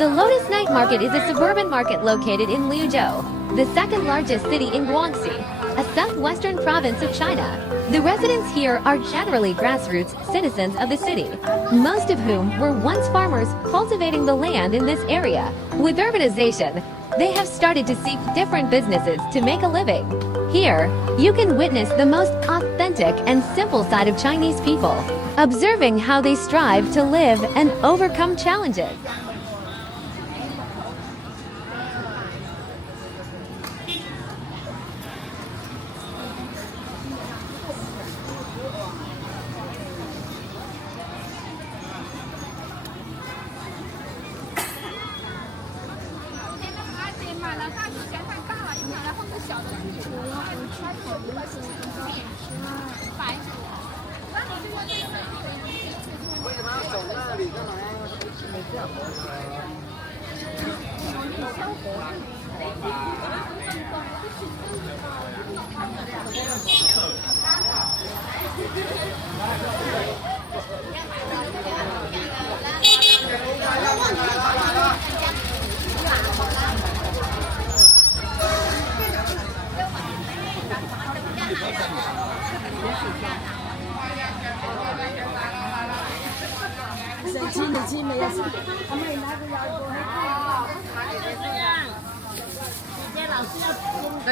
The Lotus Night Market is a suburban market located in Liuzhou, the second largest city in Guangxi, a southwestern province of China. The residents here are generally grassroots citizens of the city, most of whom were once farmers cultivating the land in this area. With urbanization, they have started to seek different businesses to make a living. Here, you can witness the most authentic and simple side of Chinese people, observing how they strive to live and overcome challenges.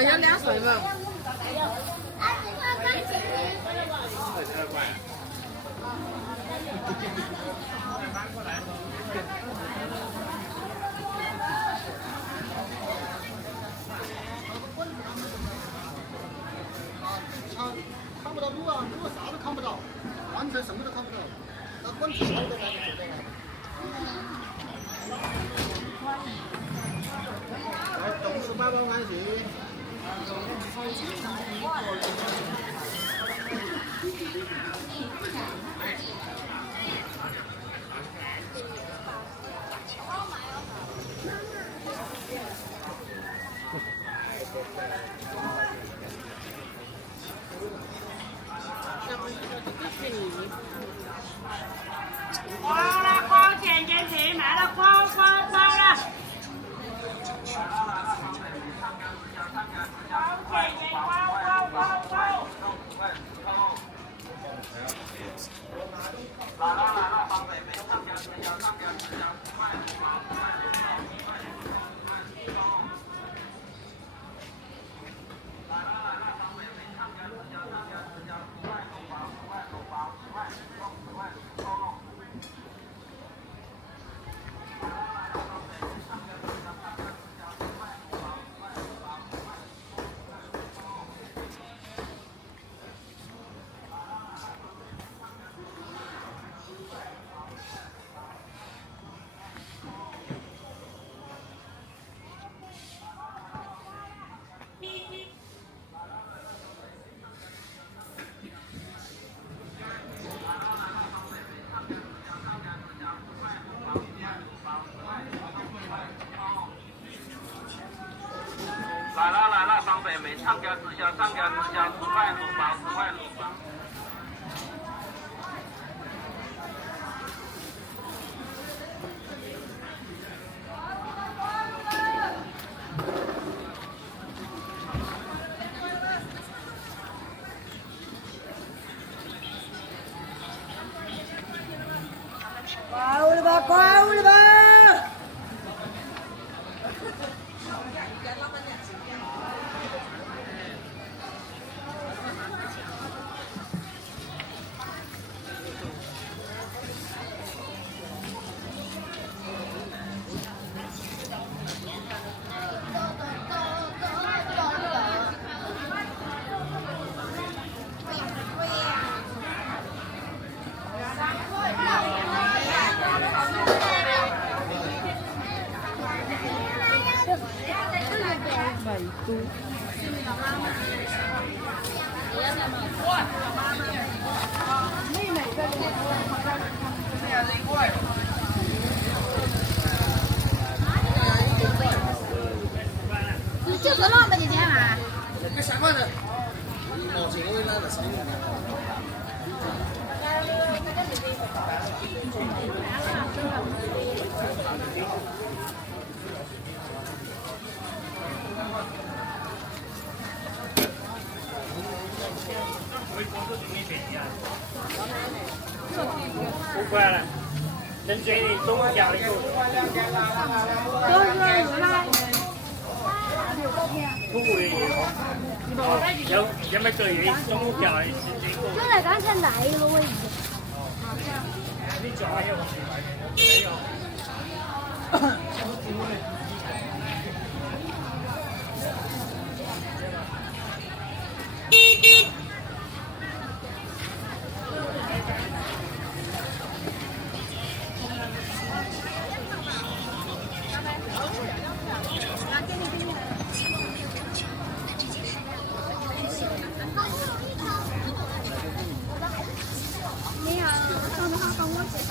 要凉水吗？看不到路啊，路啥都看不到，完全什么都看不到，那光头都赶紧走到了。来，董事爸爸安息。包了，包甜甜甜，买了包了。包甜甜，包。来了，双北美上家直销，10块卤包。快屋里吧！就是那么几天嘛。给3块的，毛钱我拿了3块。5块了，能追你中午价的够。土的有没个月中午价的是最高。就在刚才那一个位置。你叫还有没有？没有，放的话帮我介绍。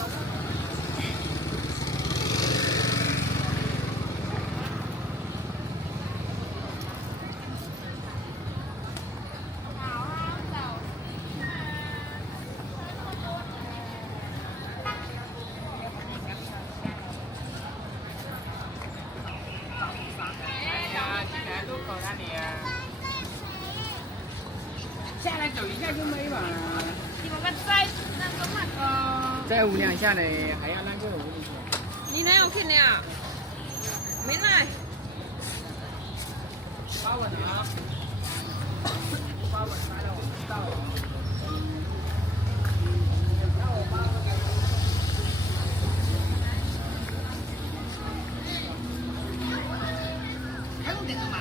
下来走一下就没嘛。你们个仔那个嘛？再无两下嘞，还要那个无理。你哪有看的啊？没来。发稳啊！发稳来了，我知道了。还有点什么？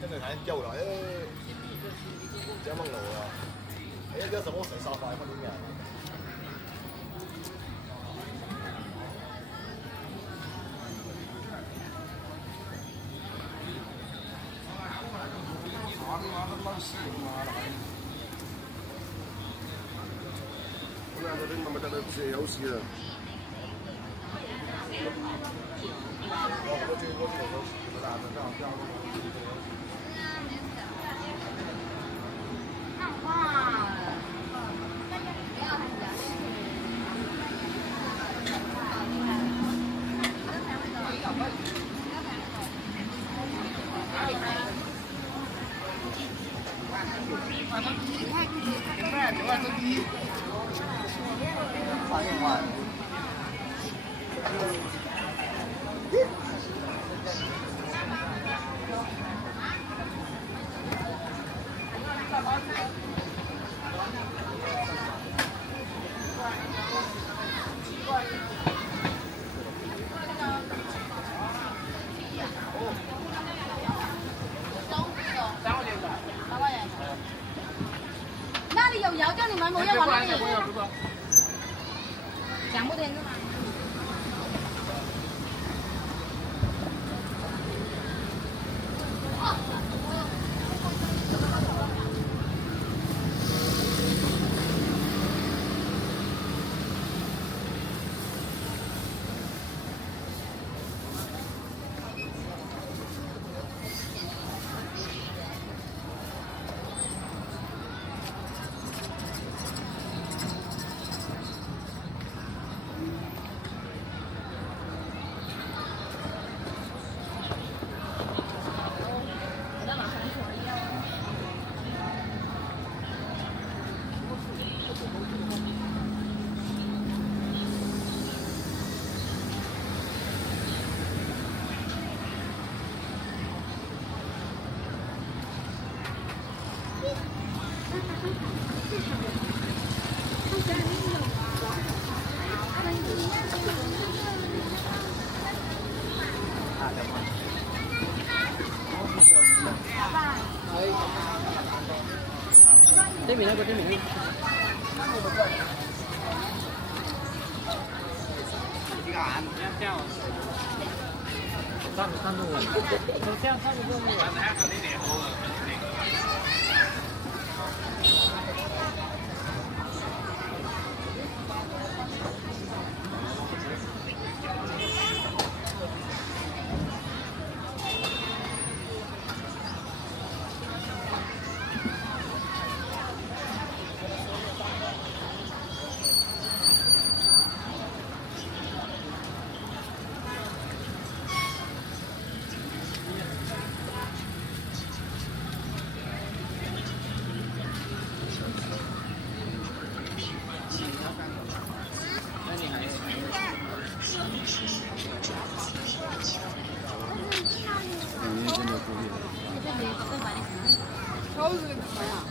跟着看掉了，这样猛路啊！哎，这什么神沙发，放里面。我俩这边他妈在那吃游戏了。讲不听是吗？这米那个这米。几个俺这样。三度。这样3度多米。超市怎么样？